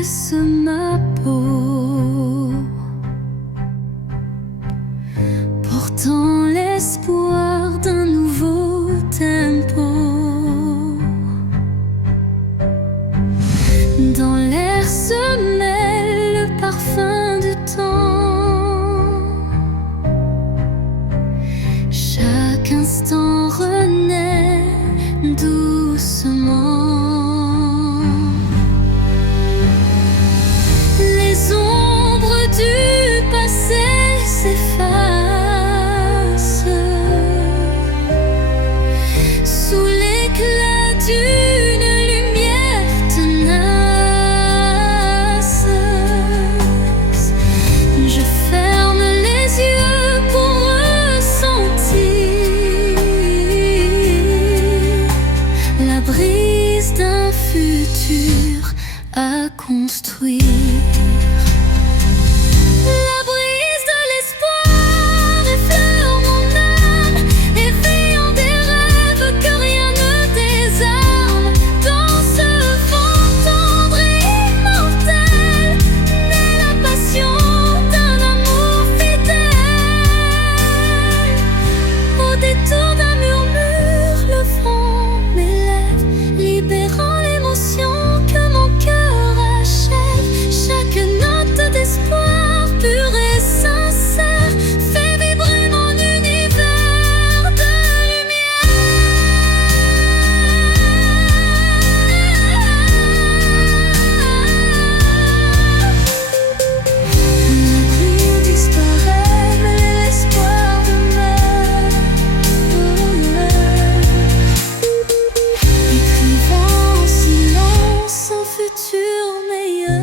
caresse ma peau, portant l'espoir d'un nouveau tempo. Dans l'air se mêle le parfum du temps. Chaque instant renaît doucement. Les ombres du passé s'effacent sous l'éclat d'une lumière tenace. Je ferme les yeux pour ressentir la brise d'un futur à construire. La brise de l'espoir effleure mon âme, éveillant des rêves que rien ne désarme. Dans ce vent tendre et immortel naît la passion d'un amour fidèle. Au détour d'un murmure, le vent m'élève, libérant l'émotion que mon cœur achève. Chaque note d'espoir pur et sincère fait vibrer mon univers de lumière. La pluie disparaît, mais l'espoir demeure. Écrivant en silence un futur meilleur.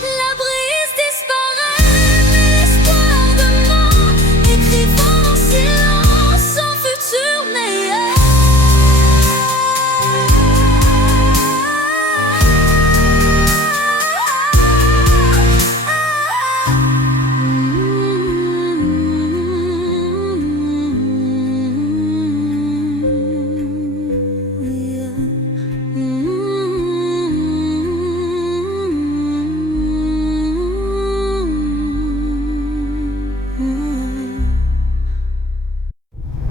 La brise disparaît, mais l'espoir demeure, écrivant en silence un futur meilleur.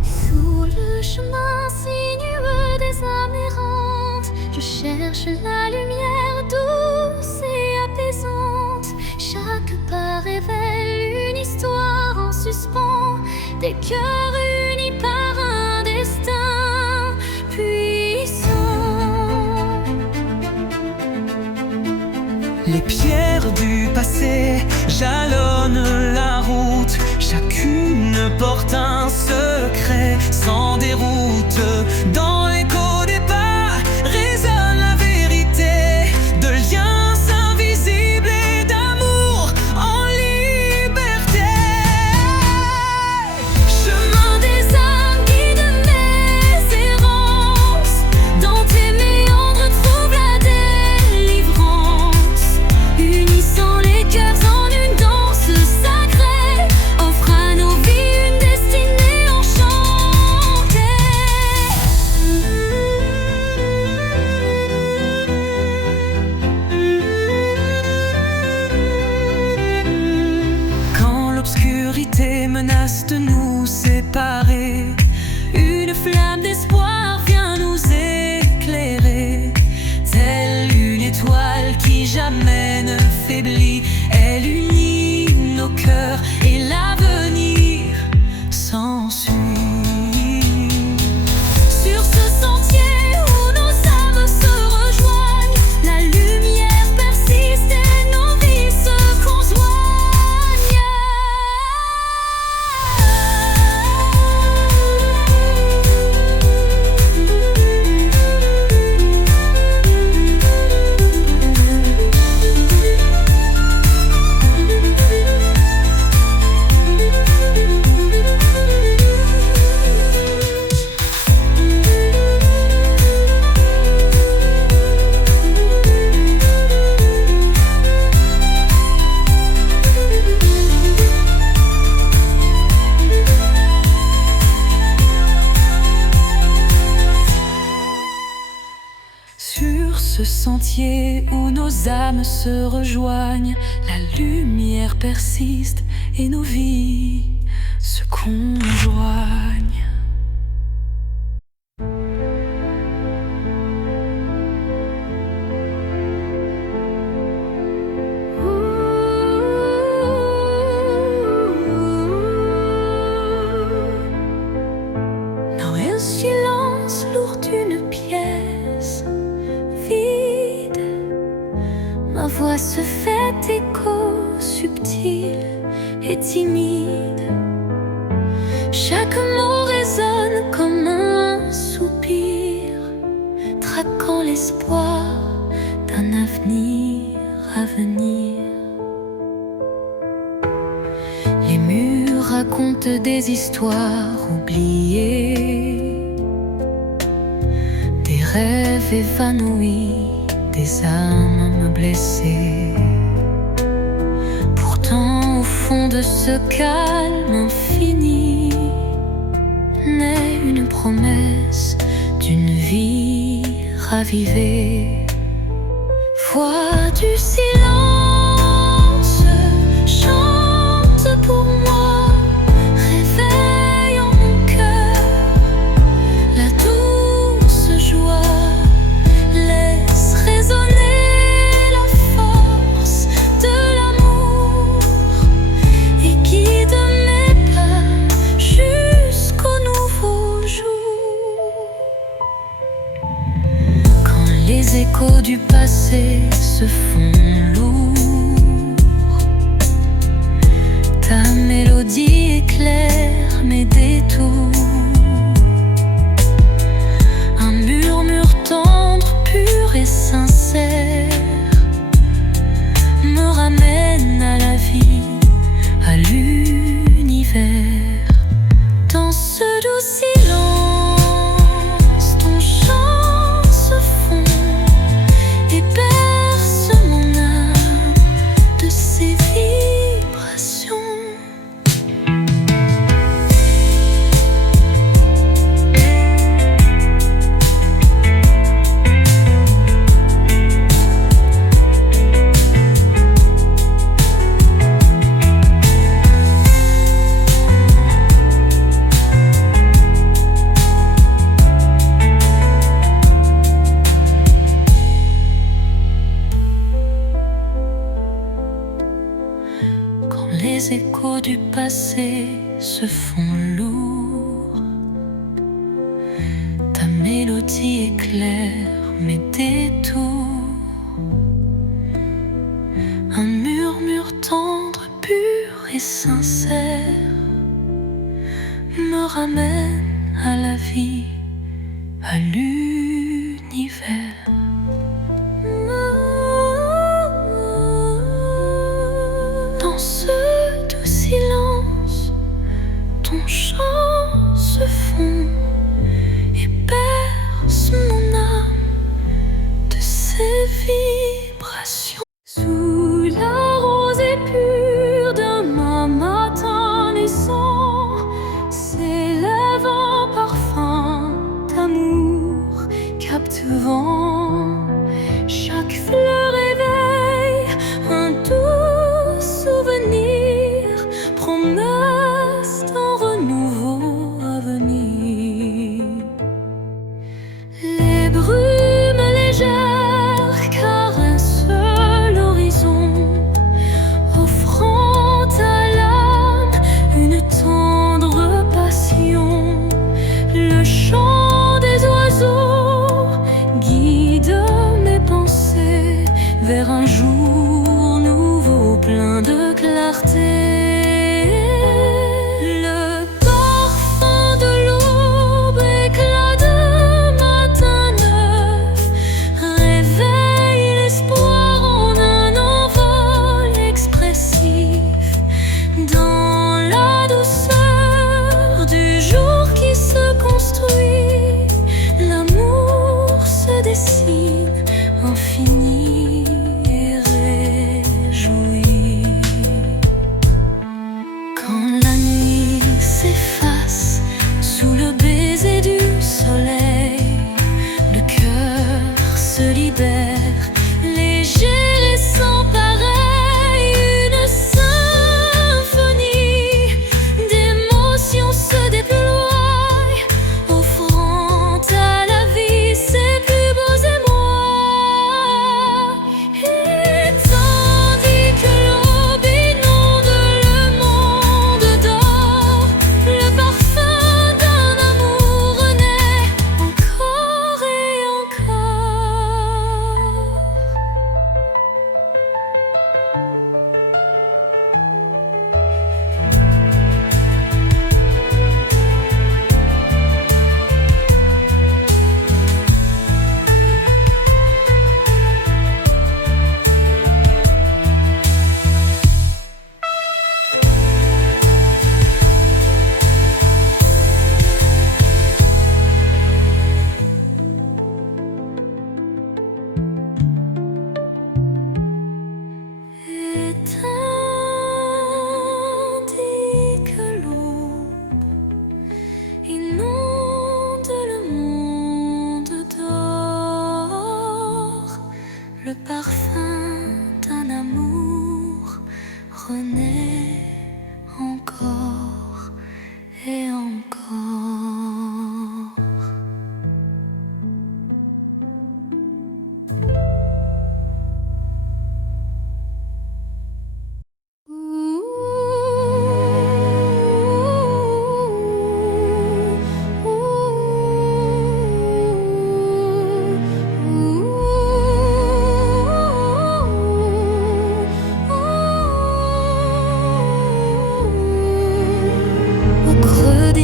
Sous le chemin sinueux des âmes errantes, je cherche la lumière douce et apaisante. Chaque pas révèle une histoire en suspens, des cœurs unis par un destin puissant. Les pierres du passé jalonnent la route, chacune porte un secret sans déroute. Dans l'écho des pas résonne la vérité de liens invisibles et d'amour en liberté. Chemin des âmes, guide mes errances. Dans tes méandres trouve la délivrance. Unissant les cœurs en une danse sacrée, offre à nos vies une destinée enchantée. Quand l'obscurité menace de nous séparer, une flamme d'espoir vient nous éclairer. Telle une étoile qui jamais ne faiblit, elle unit nos cœurs et l'avenir s'ensuit. Sur ce sentier où nos âmes se rejoignent, la lumière persiste et nos vies se conjoignent. sentier où nos âmes se rejoignent, la lumière persiste et nos vies se conjoignent. Un silence lourd d'une pièce vide, ma voix se fait écho subtil et timide. Chaque mot résonne comme un soupir, traquant l'espoir d'un avenir à venir. Les murs racontent des histoires oubliées, des rêves évanouis, des âmes blessées. Pourtant, au fond de ce calme infini, naît une promesse d'une vie ravivée. Voix du silence, chante pour moi, réveille en mon cœur la douce joie, laisse résonner la force de l'amour et guide mes pas jusqu'au nouveau jour. Quand les échos du passé se font lourds, ta mélodie éclaire mes détours. Un murmure tendre, pur et sincère me ramène à la vie, à l'univers. Dans ce doux silence, ton chant se fond et berce mon âme de ses vibrations. Quand les échos du passé se font lourds, ta mélodie éclaire mes détours. Un murmure tendre, pur et sincère me ramène à la vie, à l'univers. Dans ce doux silence, ton chant se fond et berce mon âme de ses vibrations. Sous la rosée pure d'un matin naissant s'élève un parfum d'amour captivant. Chaque fleur éveille un doux souvenir, promesse d'un renouveau.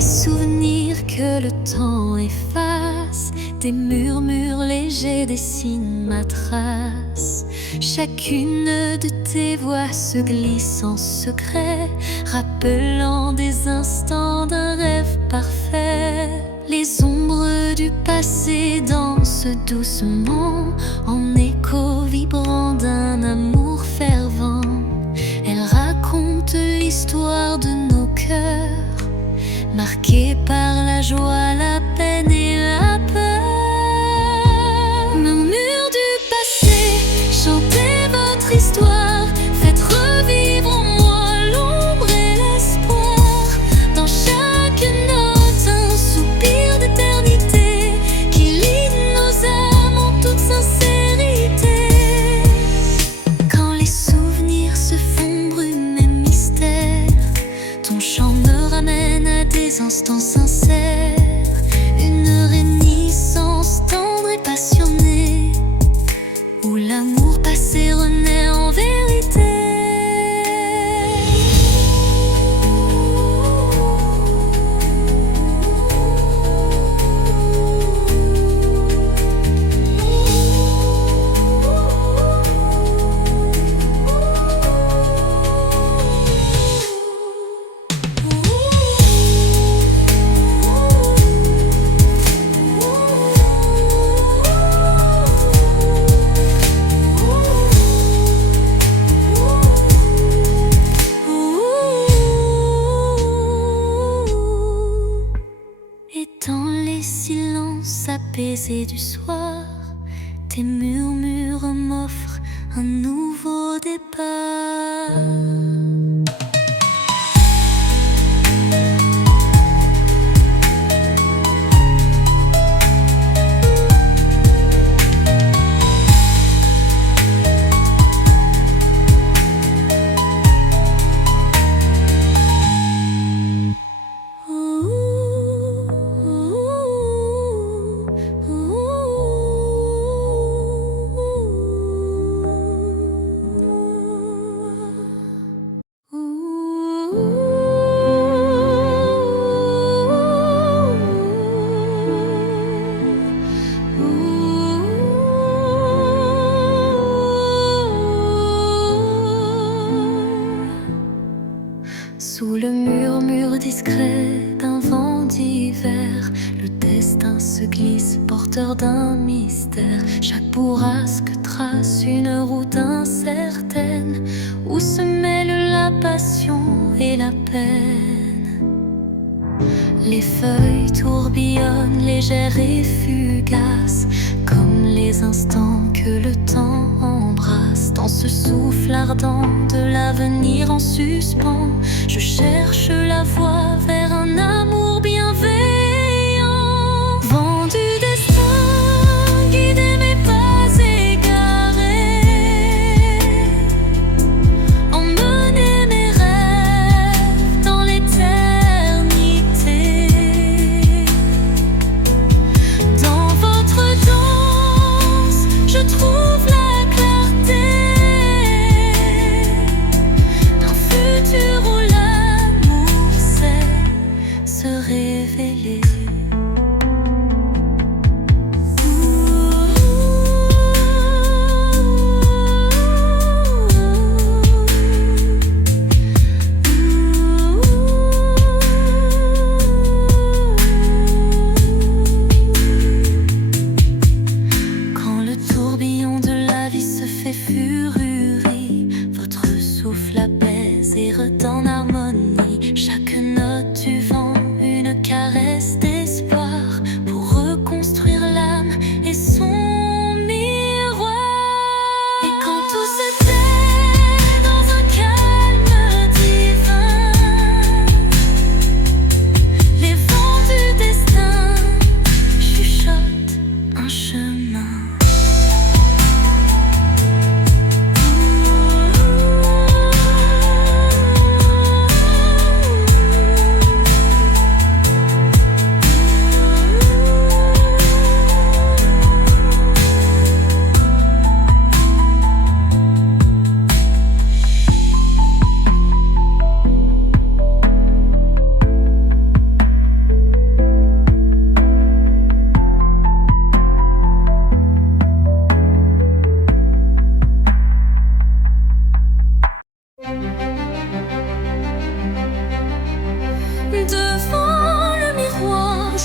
souvenirs que le temps efface, des murmures légers dessinent ma trace. Chacune de tes voix se glisse en secret, rappelant des instants d'un rêve parfait. Les ombres du passé dansent doucement, en écho vibrant d'un amour fervent. Elles racontent l'histoire de nos cœurs, marqués par la joie, la peine et la peur. Murmures du passé, chantez votre histoire, faites revivre en moi l'ombre et l'espoir. Dans chaque note, un soupir d'éternité qui lie nos âmes en toute sincérité. Quand les souvenirs se font brume et mystère, ton chant me ramène à des instants sincères, une réminiscence tendre et passionnée, où l'amour passé renaît en vérité. Et dans les silences apaisés du soir, tes murmures m'offrent un nouveau départ. Sous le murmure discret d'un vent d'hiver, le destin se glisse, porteur d'un mystère. Chaque bourrasque trace une route incertaine, où se mêlent la passion et la peine. Les feuilles tourbillonnent, légères et fugaces, comme les instants que le temps embrasse. Dans ce souffle ardent de l'avenir en suspens, je cherche la voie vers un amour bienveillant. Vent du destin, guidez mes pas égarés, emmenez mes rêves dans l'éternité. Dans votre danse, je trouve la clarté d'un futur où l'amour sait se révéler. Quand le tourbillon de la vie se fait furie, votre souffle apaise et redonne harmonie. Chaque note du vent, une caresse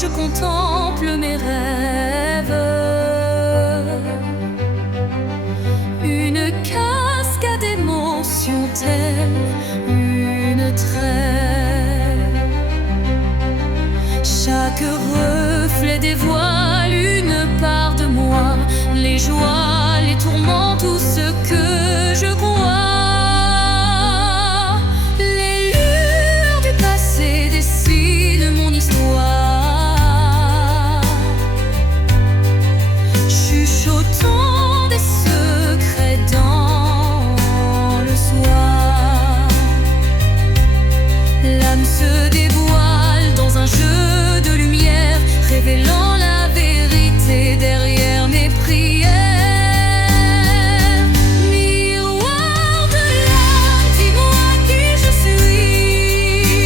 je contemple mes rêves. Une cascade d'émotions telle une trêve. Chaque reflet dévoile une part de moi, les joies, les tourments, tout ce que je crois. Les lueurs du passé dessinent mon histoire, chuchotant des secrets dans le soir. L'âme se dévoile dans un jeu de lumière, révélant la vérité derrière mes prières. Miroir de l'âme, dis-moi qui je suis.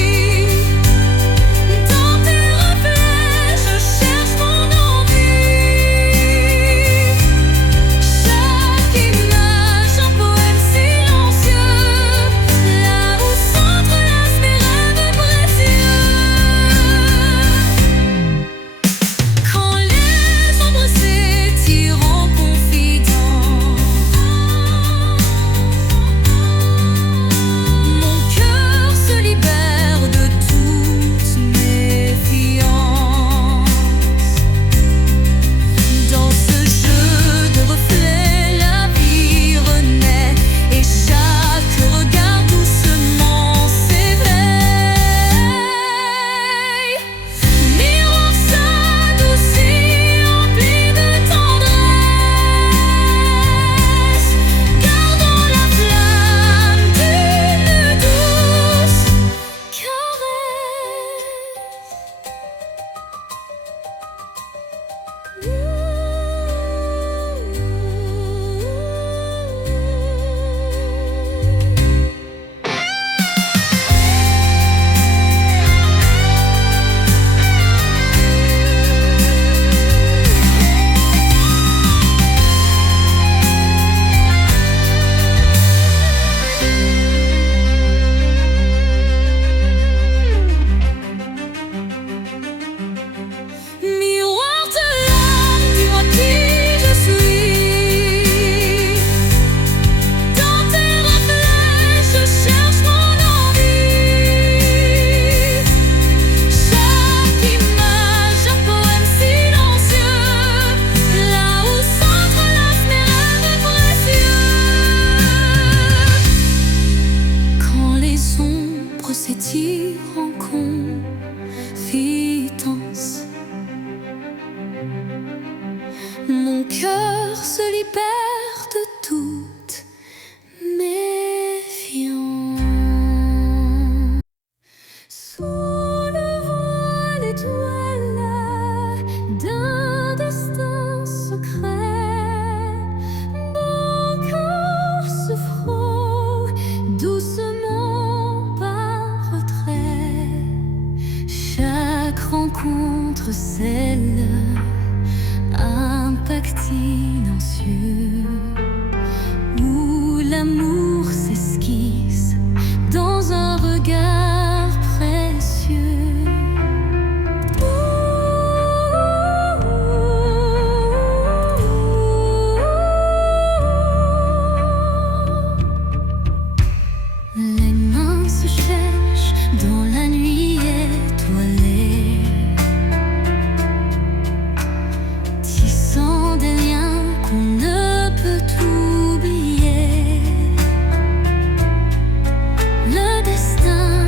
Dans tes reflets, je cherche mon envie. Chaque image, un poème silencieux, là où s'entrelacent mes rêves précieux. Quand les ombres s'étirent en confidence, mon cœur se libère de toute méfiance. Dans ce jeu de reflets, la vie renaît et chaque regard doucement s'éveille. Miroir s'adoucit, empli de tendresse, gardant la flamme d'une douce Miroir de l'âme, dis-moi qui je suis. Dans tes reflets, je cherche mon envie. Chaque image, un poème silencieux, là où s'entrelacent mes rêves précieux. Quand les ombres s'étirent en confidence, mon cœur se libère de toute méfiance. Sous le voile étoile d'un destin secret, mon corps se frôle doucement par retrait. Chaque rencontre scelle un pacte silencieux où l'amour s'esquisse dans un regard précieux. Les mains se cherchent dans la nuit étoilée, tissant des liens qu'on ne peut oublier. Le destin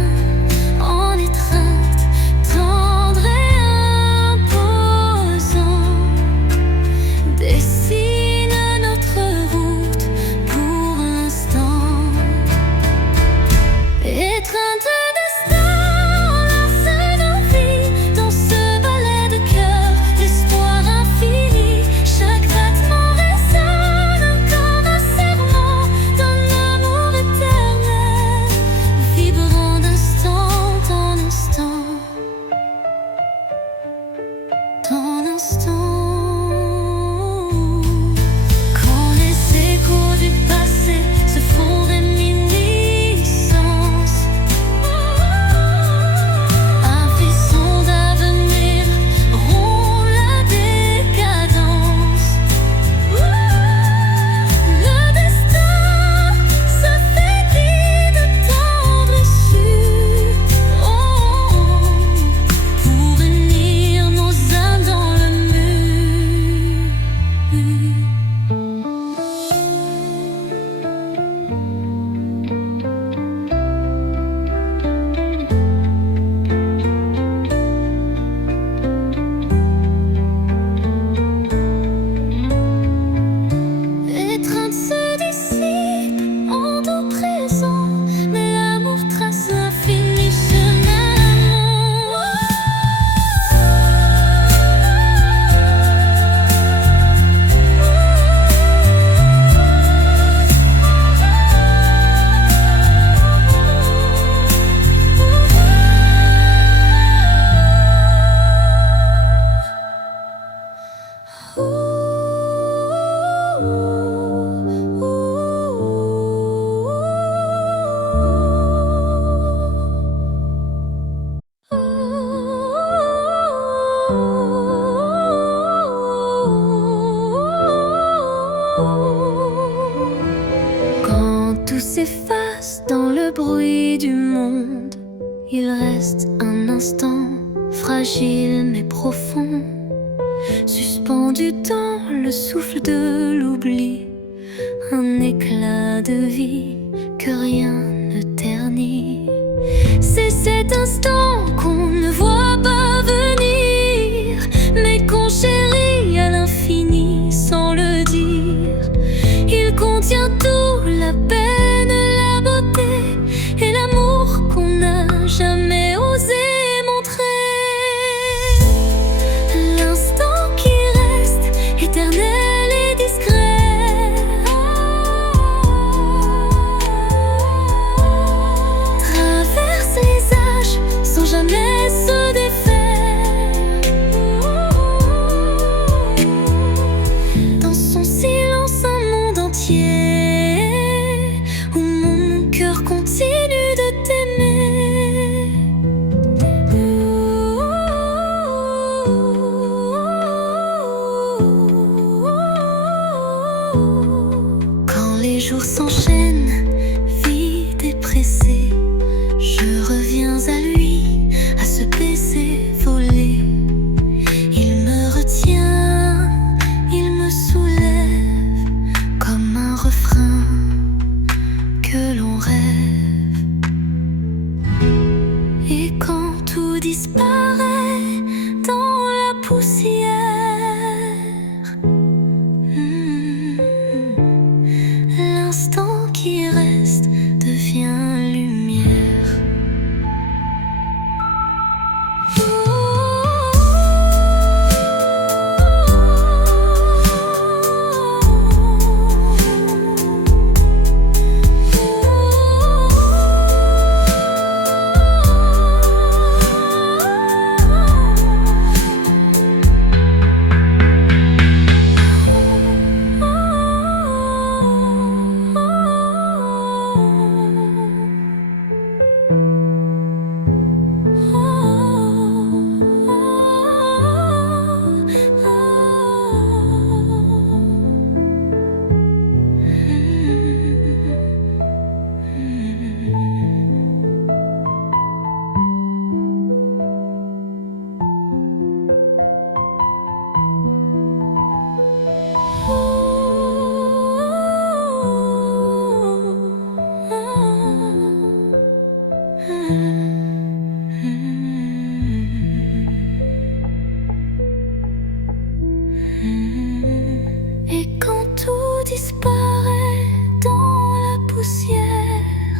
instant, fragile mais profond, suspendu dans le souffle de l'oubli, un éclat de vie que rien ne ternit. C'est cet instant qu'on ne voit pas venir, mais qu'on chérit à l'infini sans le dire. Il contient tout, la peine, la beauté et l'amour qu'on n'a jamais osé montrer. L'instant qui reste éternel et discret, traverse les âges sans jamais se défaire. Dans son silence un monde entier, où mon cœur continue de t'aimer. Quand les jours s'enchaînent, vite et pressé, je reviens à lui, à ce baiser volé. Il me retient, il me soulève, comme un refrain que l'on rêve. Et quand tout disparaît dans la poussière, l'instant qui reste devient lumière. Et quand tout disparaît dans la poussière,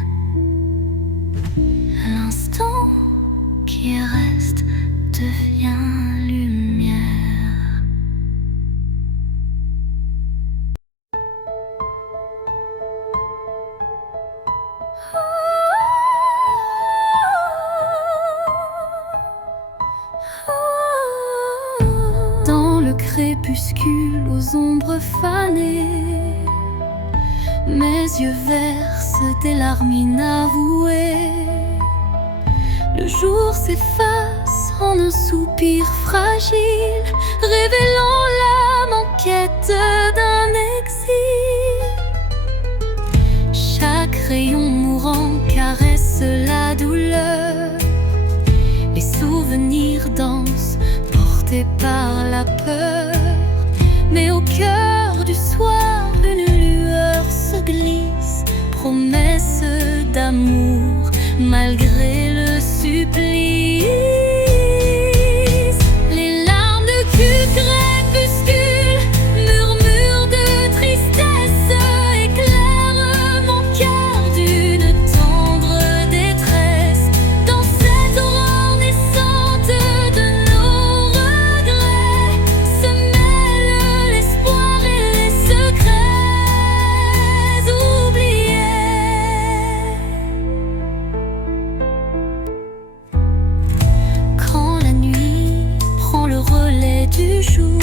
l'instant qui reste devient lumière. Dans le crépuscule aux ombres fanées, mes yeux versent des larmes inavouées. Le jour s'efface en un soupir fragile, révélant l'âme en quête d'un exil. Chaque rayon mourant caresse la douleur, les souvenirs dansent portés par la peur. Mais au cœur du soir, une lueur se glisse, promesse d'amour malgré le supplice. Les larmes de crépuscule, murmures de tristesse, éclairent mon cœur d'une tendre détresse. Dans cette aurore naissante de nos regrets, se mêlent l'espoir et les secrets oubliés. Quand la nuit prend le relais du jour,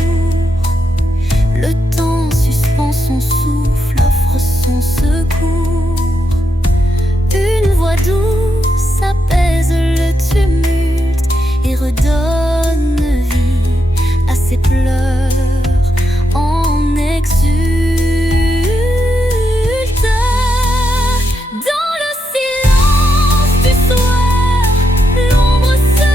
le temps suspend son souffle, offre son secours. Une voix douce apaise le tumulte et redonne vie à ses pleurs en exulte. Dans le silence du soir, l'ombre se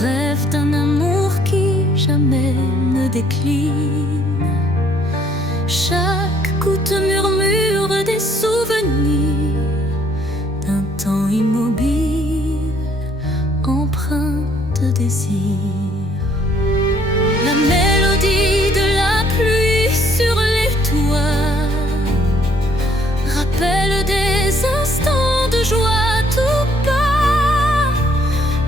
rêve d'un amour qui jamais ne décline. Chaque goutte murmure des souvenirs d'un temps immobile, empreint de désir. La mélodie de la pluie sur les toits rappelle des instants de joie tout bas.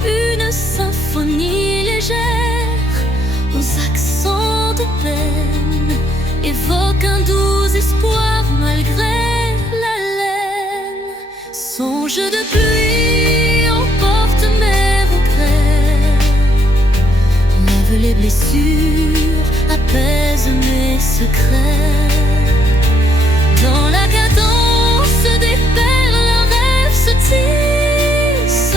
Une symphonie légère aux accents de peine évoque un doux espoir malgré la laine. Songe de pluie emporte mes regrets, lave les blessures, apaise mes secrets. Dans la cadence des perles, un rêve se tisse,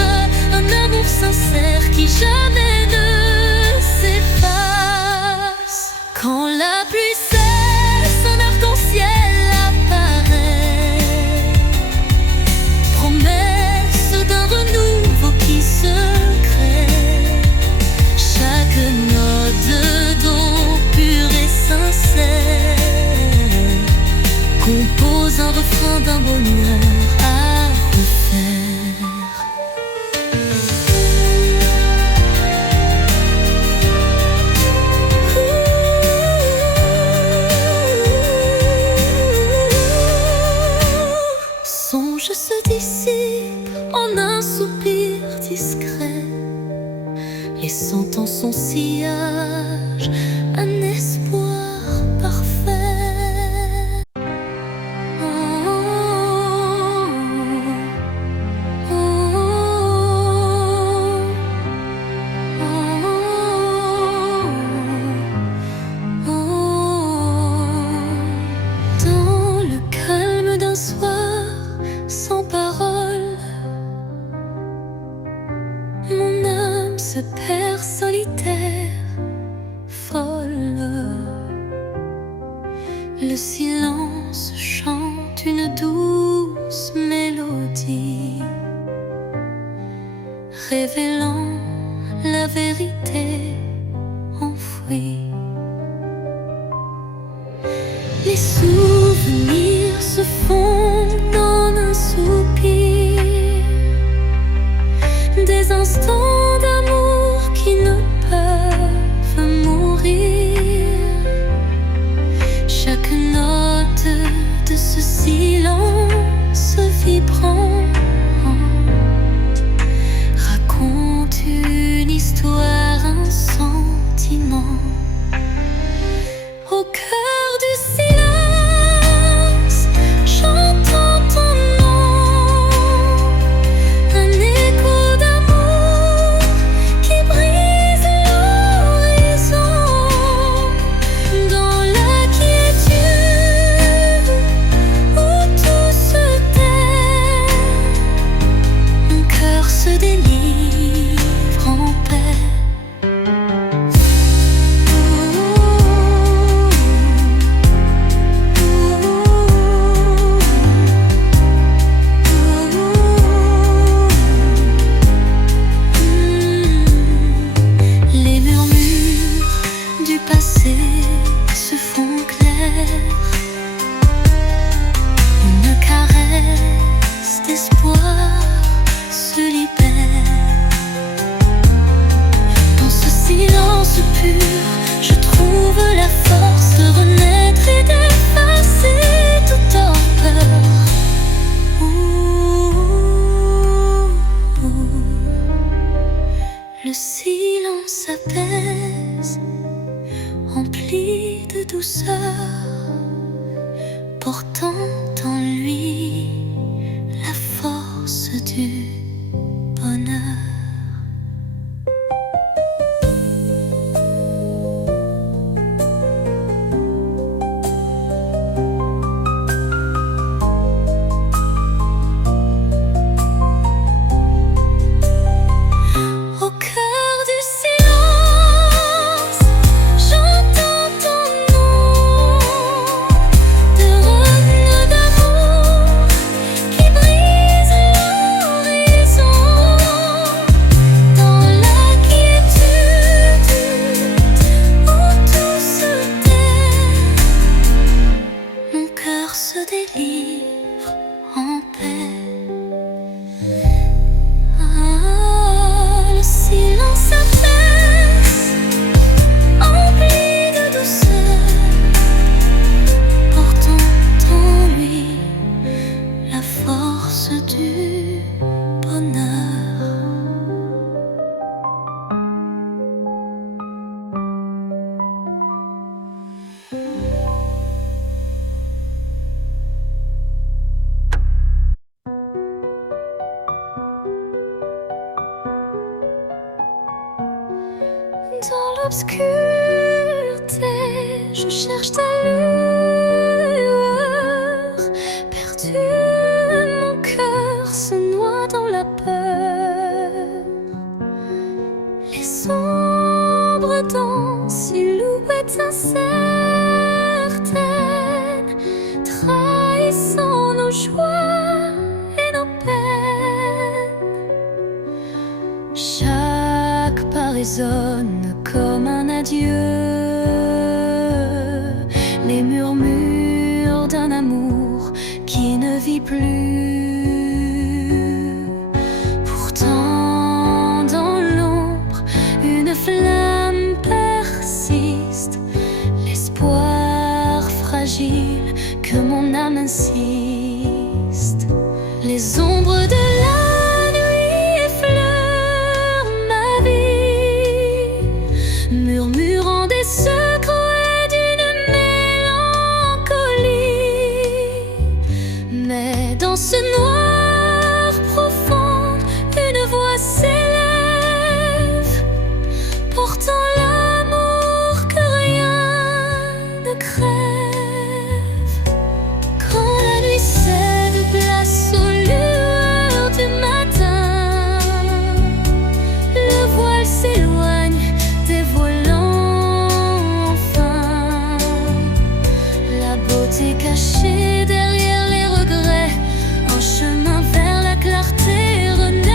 un amour sincère qui jamais ne s'efface. Quand la pluie cesse, un arc-en-ciel apparaît, promesse d'un renouveau qui se crée. Chaque note d'eau pure et sincère compose un refrain d'un bonheur à refaire. Songe se dissipe en un soupir discret, laissant en son sillage un espoir parfait. Dans le calme d'un soir sans parole, mon âme se perd solitaire, folle. Le silence chante une douce mélodie, révélant la vérité enfouie. Les souvenirs se fondent en un soupir, des instants d'amour qui ne peuvent mourir. Chaque note de ce silence vibrant raconte une histoire, un sentiment. Au cœur du silence, j'entends ton nom, un écho d'amour qui brise l'horizon. Dans la quiétude où tout se tait, mon cœur se délivre en paix. Les murmures du passé se font clairs, une caresse d'espoir se libère. Dans ce silence pur, je trouve la force de renaître et d'effacer toute horreur. Le silence apaise, rempli de douceur, portant en lui la force du bonheur. Au cœur du silence, j'entends ton nom, de revenir. Dans l'obscurité, je cherche ta lueur. Perdu, mon cœur se noie dans la peur. Les ombres dansent, silhouettes incertaines, trahissant nos joies et nos peines. Chaque pas résonne comme un adieu, les murmures d'un amour qui ne vit plus. Pourtant dans l'ombre, une flamme persiste, l'espoir fragile que mon âme insiste. Les ombres de la nuit effleurent ma vie, murmurant des secrets d'une mélancolie. Mais dans ce noir profond, une voix s'élève, portant l'amour que rien ne crève. Quand la nuit cède place aux lueurs du matin, le voile s'éloigne, dévoilant enfin la beauté cachée derrière les regrets. Un chemin vers la clarté renaît.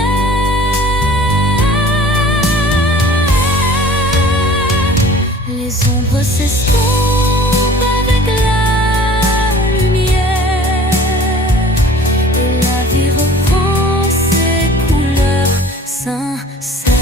Les ombres s'estompent avec la lumière, et la vie reprend ses couleurs sincères.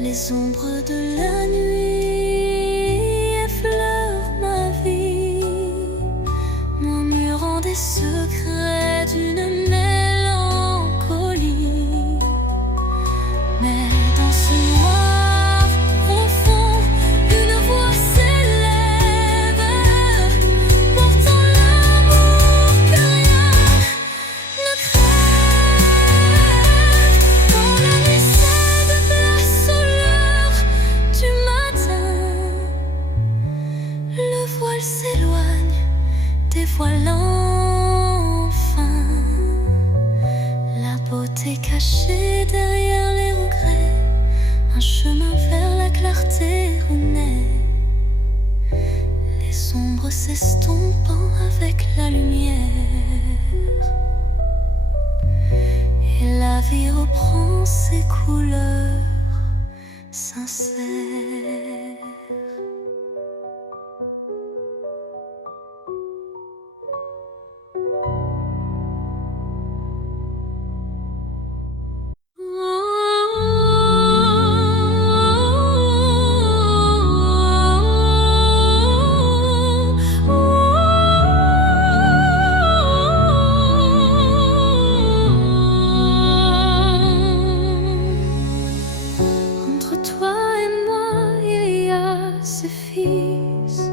Les ombres de la nuit effleurent ma vie, murmurant des secrets d'une mélancolie. Mais dans ce noir profond, une voix s'élève, portant l'amour que rien ne crève. Quand la nuit cède place aux lueurs du matin, le voile s'éloigne, dévoilant enfin la beauté cachée derrière les regrets. Un chemin vers la clarté renaît. Les ombres s'estompant avec la lumière, et la vie reprend ses couleurs sincères. Entre toi et moi, il y a ce fils,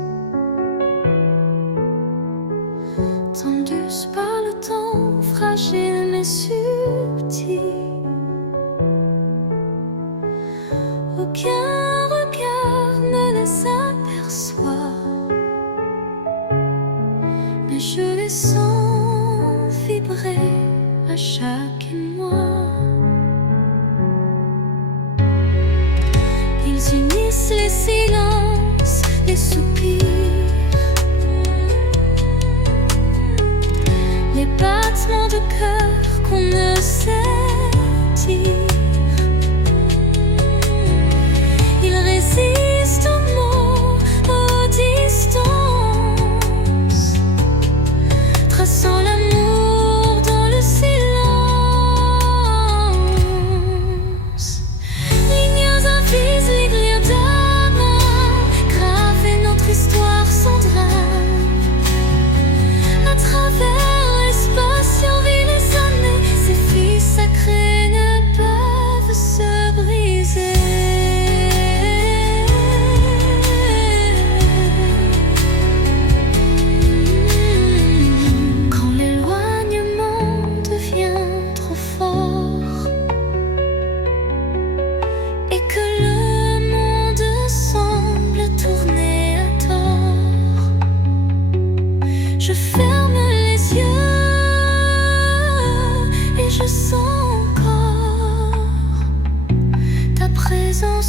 tendus par le temps, fragile mais subtil. Aucun regard ne les aperçoit, mais je les sens vibrer à chaque émoi. Ils unissent les silences, les soupirs, les battements de cœur qu'on ne sait dire. Ils résistent aux mots, aux distances, traçant l'amour dans le silence. L'ignorance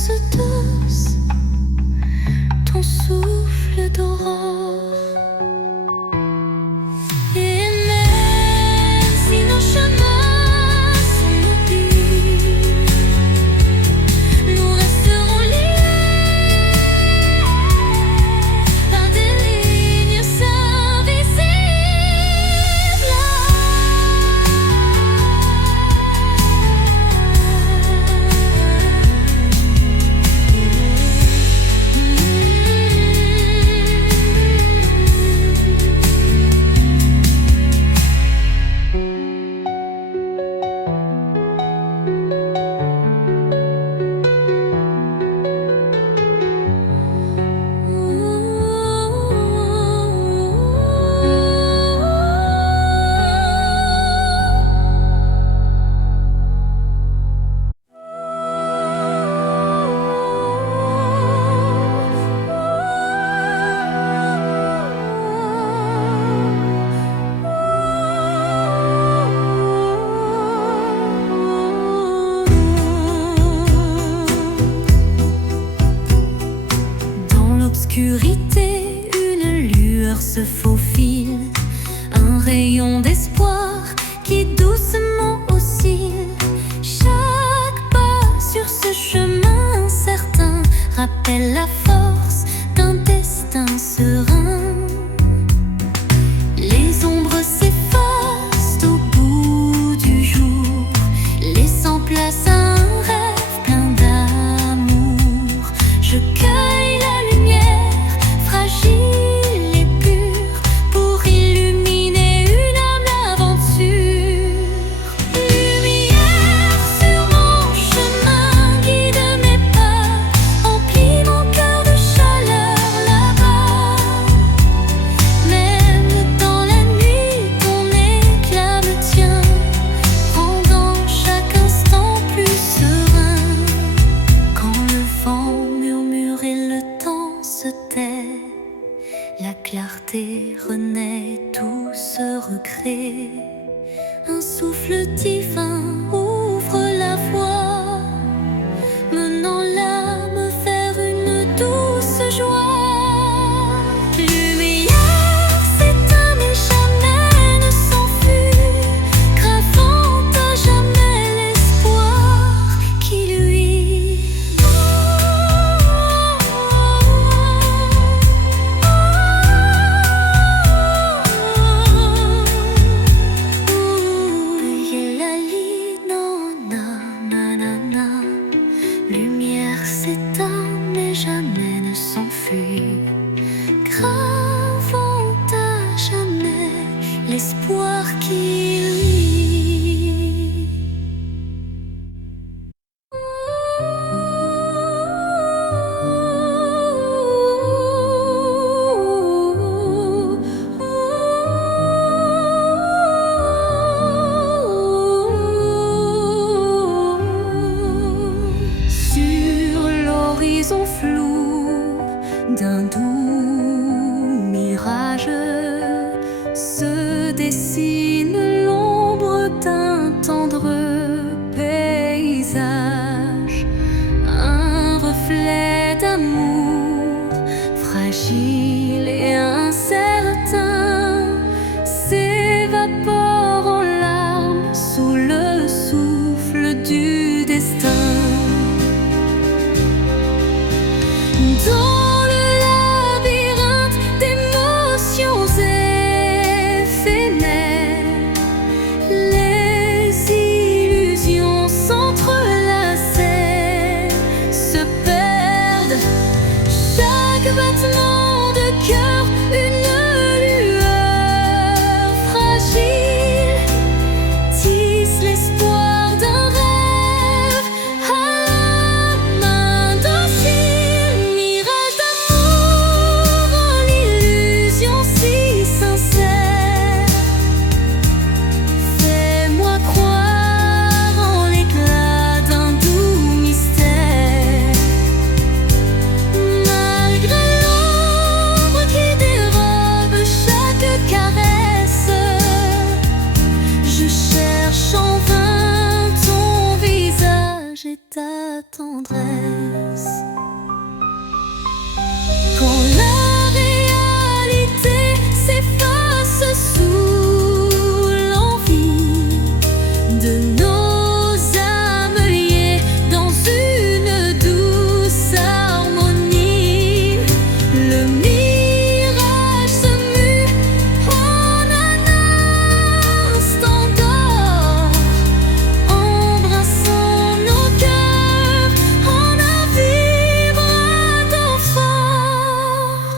danse douce, ton souffle d'aurore. Et même si nos chemins sont mobiles, nous resterons liés par des lignes invisibles. Dans l'obscurité, une lueur se faufile, un rayon d'espoir qui doucement oscille. Chaque pas sur ce chemin incertain rappelle la force d'un destin serein. Les ombres s'effacent au bout du jour, laissant place à un rêve plein d'amour. Je cueille la lumière, fragile et pure, pour illuminer une âme d'aventure. Lumière sur mon chemin, guide mes pas, emplis mon cœur de chaleur là-bas. Même dans la nuit, ton éclat me tient, rendant chaque instant plus serein. Quand le vent murmure et le temps se tait, la clarté renaît, tout se recrée. Un souffle divin ouvre la voie, menant l'âme vers une douce joie. Lumière s'éteint mais jamais ne s'enfuit, gravant à jamais l'espoir qui luit. Lumière s'éteint mais jamais ne s'enfuit, gravant à jamais l'espoir qui luit. Sur l'horizon flou d'un doux mirage se dessine l'ombre d'un tendre paysage, un reflet d'amour fragile et incertain s'évapore en larmes sous le souffle du destin. Dans le labyrinthe d'émotions éphémères, ta tendresse. Quand la réalité s'efface sous l'envie de nos âmes liées dans une douce harmonie, le mirage se mue en un instant d'or, embrassant nos cœurs en un vibrato fort.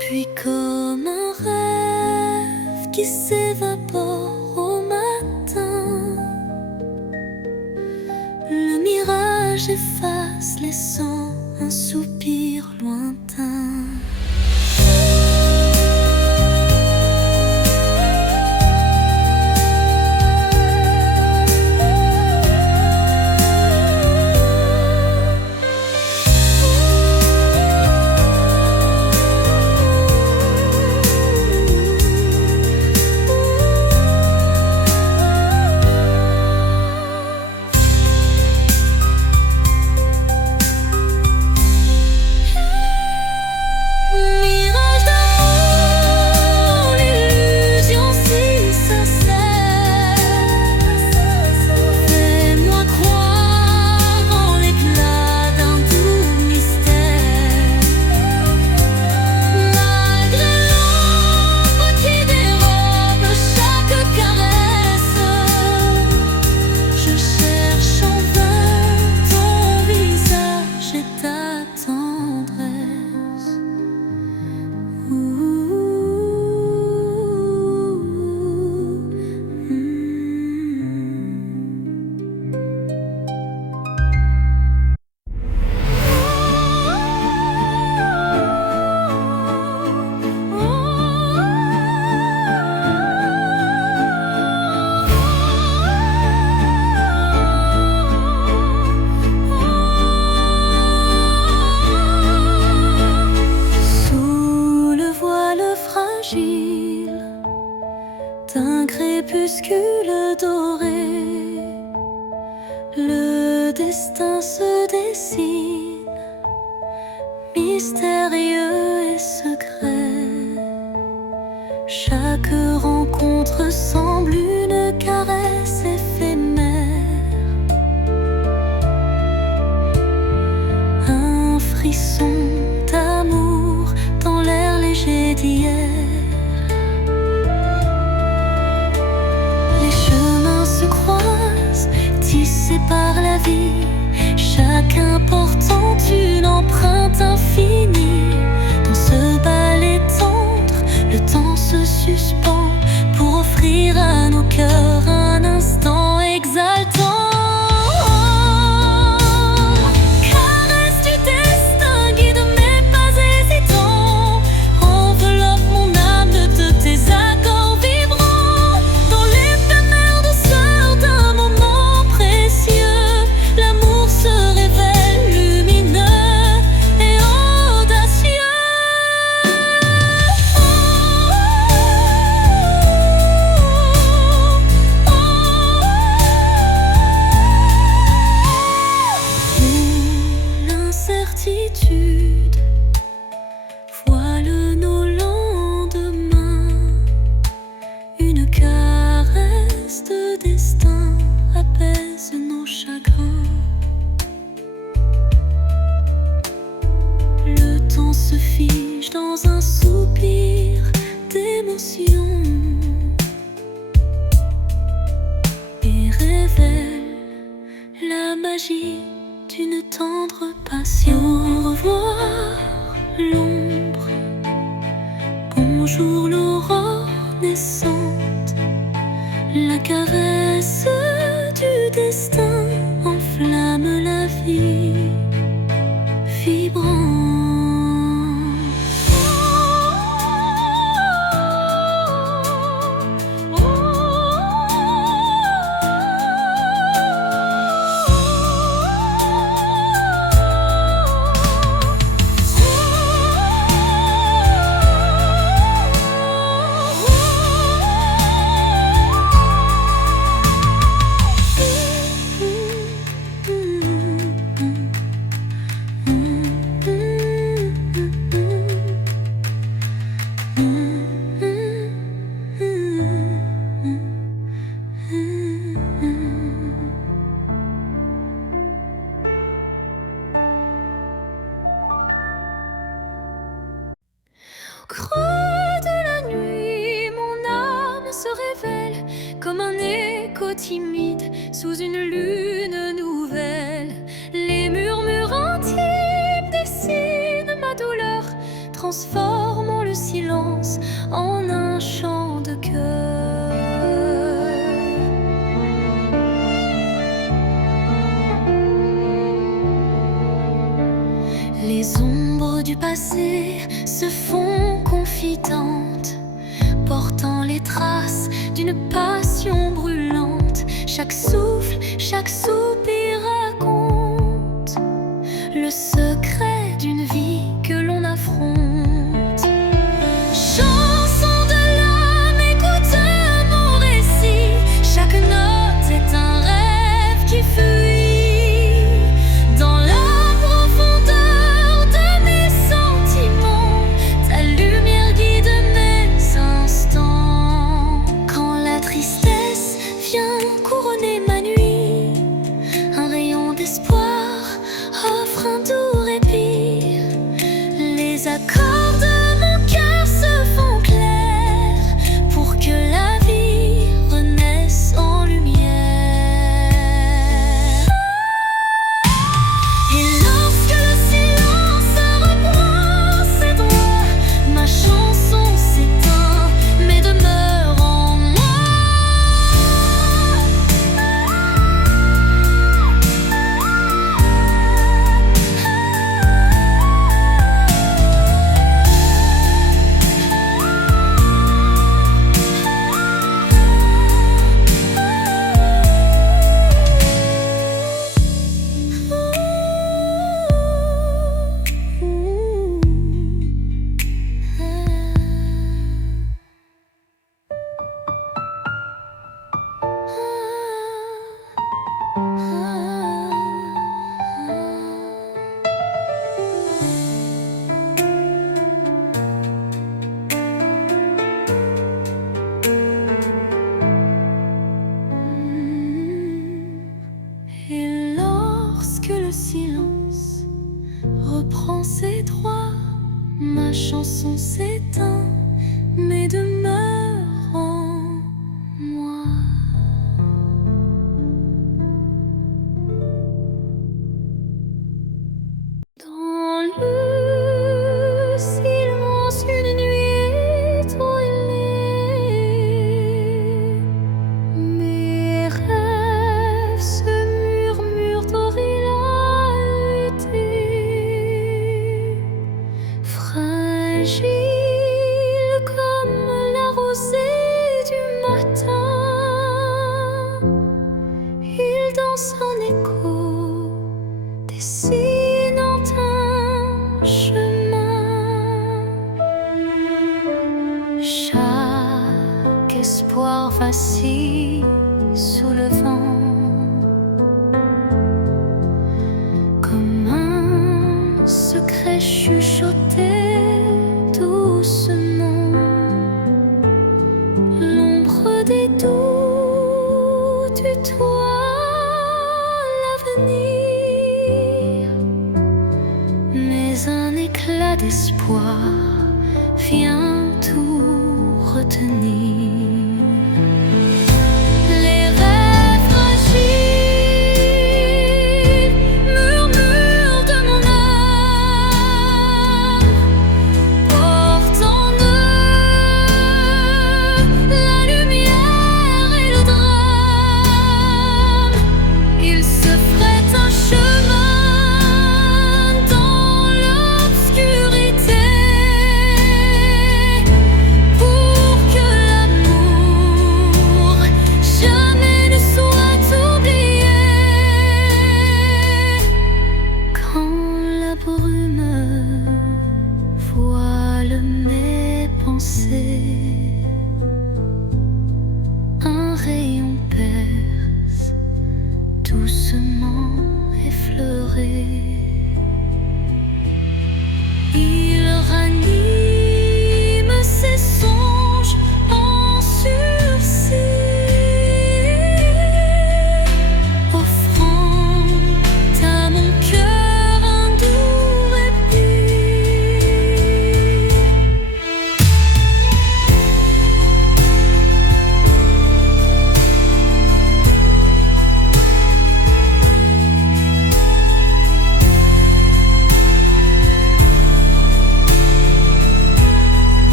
Puis comme un rêve qui s'évapore au matin, le mirage efface, laissant un soupir lointain. Mirage d'amour, l'illusion si sincère, fais-moi croire en l'éclat d'un doux mystère. Malgré l'ombre qui dérobe chaque caresse, je cherche en vain ton visage et ta tendresse. Sous le voile fragile d'un crépuscule doré, le destin se dessine, mystérieux et secret. Chaque rencontre semble une caresse éphémère, un frisson d'amour dans l'air léger d'hier. Les chemins se croisent, tissés par la vie, chacun portant une empreinte infinie. Dans ce ballet tendre, le temps se suspend pour offrir à nos cœurs un instant exaltant. Caresse du destin, guide mes pas hésitants, enveloppe mon âme de tes accords vibrants. Dans l'éphémère douceur d'un moment précieux, l'amour se révèle lumineux et audacieux. Où l'incertitude voile nos lendemains, une caresse de destin apaise nos chagrins. Le temps se fige dans un soupir d'émotion et révèle la magie d'une tendre passion. Au revoir l'ombre, bonjour l'aurore naissante, la caresse du destin enflamme la vie vibrante. écho timide sous une lune nouvelle. Les murmures intimes dessinent ma douleur, transformant le silence en un chant de cœur. Les ombres du passé se font confidentes, portant les traces d'une passion brûlante. Chaque souffle, chaque soupir raconte le secret d'une vie que l'on affronte. Chanson de l'âme, écoute mon récit. Chaque note est un rêve qui fuit dans la profondeur de mes sentiments. Ta lumière guide mes instants. Quand la tristesse vient couronner ma nuit, un rayon d'espoir offre un doux répit. Les accords de mon cœur se font clairs pour que la vie renaisse en lumière. Et lorsque le silence reprend ses droits, ma chanson s'éteint mais demeure en moi. Et lorsque le silence reprend ses droits, ma chanson s'éteint mais demeure en moi. Dans le silence, une nuit étoilée, mes rêves se murmurent d'originalité. Fragile comme la rosée du matin, il danse en écho, dessinant un chemin. Chaque espoir vacille sous le vent, comme un secret chuchoté doucement. L'ombre des doutes tutoie l'avenir, mais un éclat d'espoir vient tout retenir. Les rêves fragiles murmurent de mon âme, portent en eux la lumière et le drame. Ils se frayent un chemin dans l'obscurité pour que la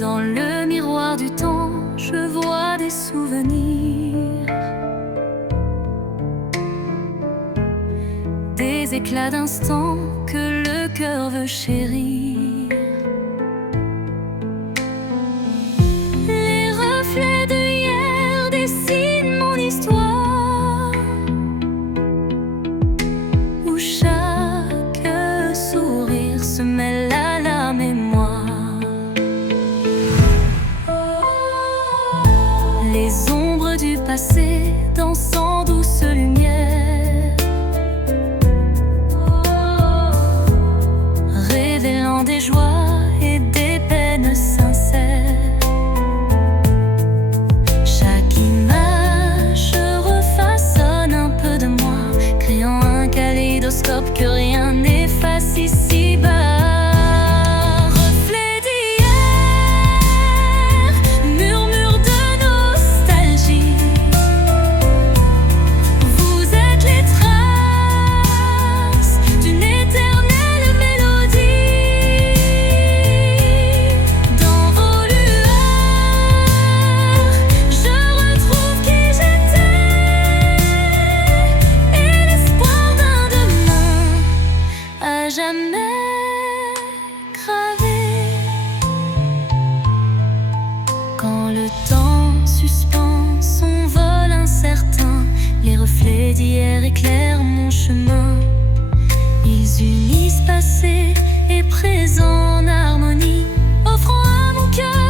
Dans le miroir du temps, je vois des souvenirs, des éclats d'instants que le cœur veut chérir. Les reflets de hier dessinent mon histoire, où chaque sourire se mêle à la mémoire. Les ombres du passé dansent en douce lumière, révélant des joies et des peines sincères. Chaque image refaçonne un peu de moi, créant un kaléidoscope que rien n'efface ici-bas. Jamais gravé. Quand le temps suspend son vol incertain, les reflets d'hier éclairent mon chemin. Ils unissent passé et présent en harmonie, offrant à mon cœur